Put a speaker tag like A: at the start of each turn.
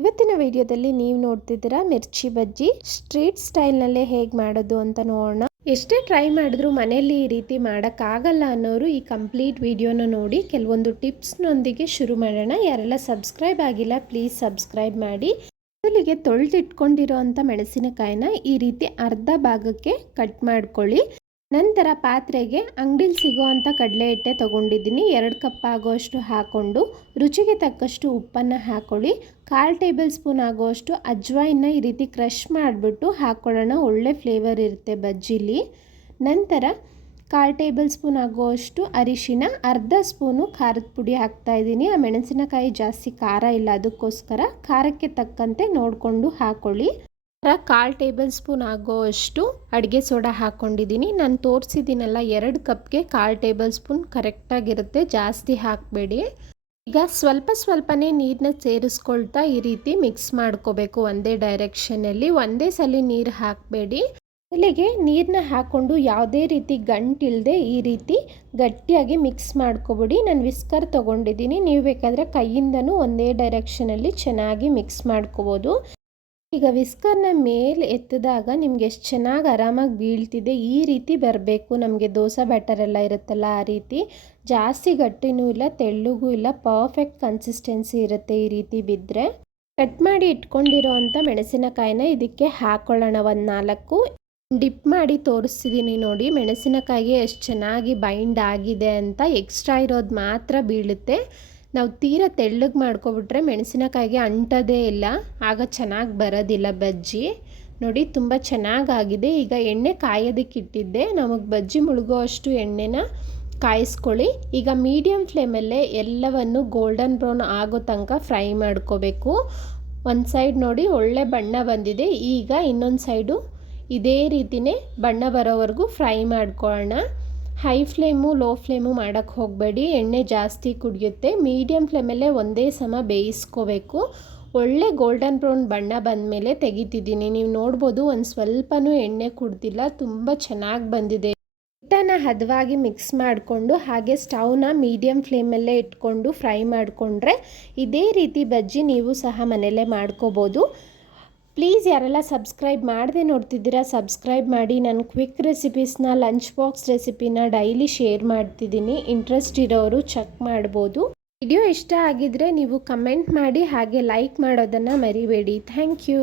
A: ಇವತ್ತಿನ ವಿಡಿಯೋದಲ್ಲಿ ನೀವು ನೋಡ್ತಿದ್ದೀರಾ ಮಿರ್ಚಿ ಬಜ್ಜಿ. ಸ್ಟ್ರೀಟ್ ಸ್ಟೈಲ್ನಲ್ಲೇ ಹೇಗೆ ಮಾಡೋದು ಅಂತ ನೋಡೋಣ. ಎಷ್ಟೇ ಟ್ರೈ ಮಾಡಿದ್ರು ಮನೆಯಲ್ಲಿ ಈ ರೀತಿ ಮಾಡೋಕ್ಕಾಗಲ್ಲ ಅನ್ನೋರು ಈ ಕಂಪ್ಲೀಟ್ ವಿಡಿಯೋನ ನೋಡಿ. ಕೆಲವೊಂದು ಟಿಪ್ಸ್ನೊಂದಿಗೆ ಶುರು ಮಾಡೋಣ. ಯಾರೆಲ್ಲ ಸಬ್ಸ್ಕ್ರೈಬ್ ಆಗಿಲ್ಲ ಪ್ಲೀಸ್ ಸಬ್ಸ್ಕ್ರೈಬ್ ಮಾಡಿ. ಮೊದಲಿಗೆ ತೊಳೆದಿಟ್ಕೊಂಡಿರೋ ಅಂಥ ಮೆಣಸಿನಕಾಯಿನ ಈ ರೀತಿ ಅರ್ಧ ಭಾಗಕ್ಕೆ ಕಟ್ ಮಾಡ್ಕೊಳ್ಳಿ. ನಂತರ ಪಾತ್ರೆಗೆ ಅಂಗಡಿಲಿ ಸಿಗೋವಂಥ ಕಡಲೆ ಹಿಟ್ಟೆ ತೊಗೊಂಡಿದ್ದೀನಿ. ಎರಡು ಕಪ್ ಆಗೋಷ್ಟು ಹಾಕ್ಕೊಂಡು ರುಚಿಗೆ ತಕ್ಕಷ್ಟು ಉಪ್ಪನ್ನು ಹಾಕ್ಕೊಳ್ಳಿ ಕಾಲು ಟೇಬಲ್ ಸ್ಪೂನ್ ಆಗೋಷ್ಟು ಅಜ್ವಾಯಿನ ಈ ರೀತಿ ಕ್ರಷ್ ಮಾಡಿಬಿಟ್ಟು ಹಾಕ್ಕೊಳ್ಳೋಣ ಒಳ್ಳೆ ಫ್ಲೇವರ್ ಇರುತ್ತೆ ಬಜ್ಜಿಲಿ. ನಂತರ ಕಾಲು ಟೇಬಲ್ ಸ್ಪೂನ್ ಆಗುವಷ್ಟು ಅರಿಶಿನ, ಅರ್ಧ ಸ್ಪೂನು ಖಾರದ ಪುಡಿ ಹಾಕ್ತಾಯಿದ್ದೀನಿ ಆ ಮೆಣಸಿನಕಾಯಿ ಜಾಸ್ತಿ ಖಾರ ಇಲ್ಲ, ಅದಕ್ಕೋಸ್ಕರ ಖಾರಕ್ಕೆ ತಕ್ಕಂತೆ ನೋಡಿಕೊಂಡು ಹಾಕ್ಕೊಳ್ಳಿ ಕಾಲು ಟೇಬಲ್ ಸ್ಪೂನ್ ಆಗೋಷ್ಟು ಅಡುಗೆ ಸೋಡಾ ಹಾಕ್ಕೊಂಡಿದ್ದೀನಿ. ನಾನು ತೋರಿಸಿದ್ದೀನಲ್ಲ, ಎರಡು ಕಪ್ಗೆ ಕಾಲು ಟೇಬಲ್ ಸ್ಪೂನ್ ಕರೆಕ್ಟಾಗಿರುತ್ತೆ ಜಾಸ್ತಿ ಹಾಕಬೇಡಿ. ಈಗ ಸ್ವಲ್ಪ ಸ್ವಲ್ಪನೇ ನೀರನ್ನ ಸೇರಿಸ್ಕೊಳ್ತಾ ಈ ರೀತಿ ಮಿಕ್ಸ್ ಮಾಡ್ಕೋಬೇಕು ಒಂದೇ ಡೈರೆಕ್ಷನಲ್ಲಿ ಒಂದೇ ಸಲ ನೀರು ಹಾಕಬೇಡಿ. ಮೊದಲಿಗೆ ನೀರನ್ನ ಹಾಕ್ಕೊಂಡು ಯಾವುದೇ ರೀತಿ ಗಂಟಿಲ್ಲದೆ ಈ ರೀತಿ ಗಟ್ಟಿಯಾಗಿ ಮಿಕ್ಸ್ ಮಾಡ್ಕೊಬಿಡಿ. ನಾನು ವಿಸ್ಕರ್ ತೊಗೊಂಡಿದ್ದೀನಿ, ನೀವು ಬೇಕಾದರೆ ಕೈಯಿಂದನೂ ಒಂದೇ ಡೈರೆಕ್ಷನಲ್ಲಿ ಚೆನ್ನಾಗಿ ಮಿಕ್ಸ್ ಮಾಡ್ಕೋಬೋದು. ಈಗ ವಿಸ್ಕರ್ನ ಮೇಲೆ ಎತ್ತಿದಾಗ ನಿಮ್ಗೆ ಎಷ್ಟು ಚೆನ್ನಾಗಿ ಆರಾಮಾಗಿ ಬೀಳ್ತಿದೆ, ಈ ರೀತಿ ಬರಬೇಕು. ನಮಗೆ ದೋಸೆ ಬ್ಯಾಟರ್ ಎಲ್ಲ ಇರುತ್ತಲ್ಲ, ಆ ರೀತಿ. ಜಾಸ್ತಿ ಗಟ್ಟಿನೂ ಇಲ್ಲ, ತೆಳ್ಳಗೂ ಇಲ್ಲ ಪರ್ಫೆಕ್ಟ್ ಕನ್ಸಿಸ್ಟೆನ್ಸಿ ಇರುತ್ತೆ ಈ ರೀತಿ ಬಿದ್ದರೆ ಕಟ್ ಮಾಡಿ ಇಟ್ಕೊಂಡಿರೋ ಅಂಥ ಮೆಣಸಿನಕಾಯಿನ ಇದಕ್ಕೆ ಹಾಕ್ಕೊಳ್ಳೋಣ ಒಂದು ನಾಲ್ಕು. ಡಿಪ್ ಮಾಡಿ ತೋರಿಸ್ತಿದ್ದೀನಿ ನೋಡಿ, ಮೆಣಸಿನಕಾಯಿಗೆ ಎಷ್ಟು ಚೆನ್ನಾಗಿ ಬೈಂಡ್ ಆಗಿದೆ ಅಂತ ಎಕ್ಸ್ಟ್ರಾ ಇರೋದು ಮಾತ್ರ ಬೀಳುತ್ತೆ. ನಾವು ತೀರ ತೆಳ್ಳಗೆ ಮಾಡ್ಕೊಬಿಟ್ರೆ ಮೆಣಸಿನಕಾಯಿಗೆ ಅಂಟೋದೇ ಇಲ್ಲ, ಆಗ ಚೆನ್ನಾಗಿ ಬರೋದಿಲ್ಲ ಬಜ್ಜಿ. ನೋಡಿ, ತುಂಬ ಚೆನ್ನಾಗಾಗಿದೆ. ಈಗ ಎಣ್ಣೆ ಕಾಯೋದಕ್ಕೆ ಇಟ್ಟಿದ್ದೆ. ನಮಗೆ ಬಜ್ಜಿ ಮುಳುಗೋ ಅಷ್ಟು ಎಣ್ಣೆನ ಕಾಯಿಸ್ಕೊಳ್ಳಿ. ಈಗ ಮೀಡಿಯಮ್ ಫ್ಲೇಮಲ್ಲೇ ಎಲ್ಲವನ್ನು ಗೋಲ್ಡನ್ ಬ್ರೌನ್ ಆಗೋ ತನಕ ಫ್ರೈ ಮಾಡ್ಕೋಬೇಕು. ಒಂದು ಸೈಡ್ ನೋಡಿ, ಒಳ್ಳೆ ಬಣ್ಣ ಬಂದಿದೆ. ಈಗ ಇನ್ನೊಂದು ಸೈಡು ಇದೇ ರೀತಿಯೇ ಬಣ್ಣ ಬರೋವರೆಗೂ ಫ್ರೈ ಮಾಡ್ಕೊಳ್ಳೋಣ. ಹೈ ಫ್ಲೇಮು, ಲೋ ಫ್ಲೇಮು ಮಾಡೋಕ್ಕೆ ಹೋಗಬೇಡಿ. ಎಣ್ಣೆ ಜಾಸ್ತಿ ಕುಡಿಯುತ್ತೆ. ಮೀಡಿಯಮ್ ಫ್ಲೇಮಲ್ಲೇ ಒಂದೇ ಸಮ ಬೇಯಿಸ್ಕೋಬೇಕು. ಒಳ್ಳೆ ಗೋಲ್ಡನ್ ಬ್ರೌನ್ ಬಣ್ಣ ಬಂದಮೇಲೆ ತೆಗಿತಿದ್ದೀನಿ. ನೀವು ನೋಡ್ಬೋದು ಒಂದು ಸ್ವಲ್ಪನೂ ಎಣ್ಣೆ ಕುಡ್ದಿಲ್ಲ. ತುಂಬ ಚೆನ್ನಾಗಿ ಬಂದಿದೆ. ಹಿಟ್ಟನ್ನು ಹದವಾಗಿ ಮಿಕ್ಸ್ ಮಾಡಿಕೊಂಡು, ಹಾಗೆ ಸ್ಟವ್ನ ಮೀಡಿಯಮ್ ಫ್ಲೇಮಲ್ಲೇ ಇಟ್ಕೊಂಡು ಫ್ರೈ ಮಾಡಿಕೊಂಡ್ರೆ ಇದೇ ರೀತಿ ಬಜ್ಜಿ ನೀವು ಸಹ ಮನೆಯಲ್ಲೇ ಮಾಡ್ಕೋಬೋದು. ಪ್ಲೀಸ್ ಯಾರೆಲ್ಲ ಸಬ್ಸ್ಕ್ರೈಬ್ ಮಾಡದೆ ನೋಡ್ತಿದ್ದೀರಾ, ಸಬ್ಸ್ಕ್ರೈಬ್ ಮಾಡಿ. ನಾನು ಕ್ವಿಕ್ ರೆಸಿಪೀಸ್ನ, ಲಂಚ್ ಬಾಕ್ಸ್ ರೆಸಿಪಿನ ಡೈಲಿ ಶೇರ್ ಮಾಡ್ತಿದ್ದೀನಿ. ಇಂಟ್ರೆಸ್ಟ್ ಇರೋರು ಚೆಕ್ ಮಾಡ್ಬೋದು. ವಿಡಿಯೋ ಇಷ್ಟ ಆಗಿದ್ರೆ ನೀವು ಕಮೆಂಟ್ ಮಾಡಿ, ಹಾಗೆ ಲೈಕ್ ಮಾಡೋದನ್ನು ಮರಿಬೇಡಿ. Thank you.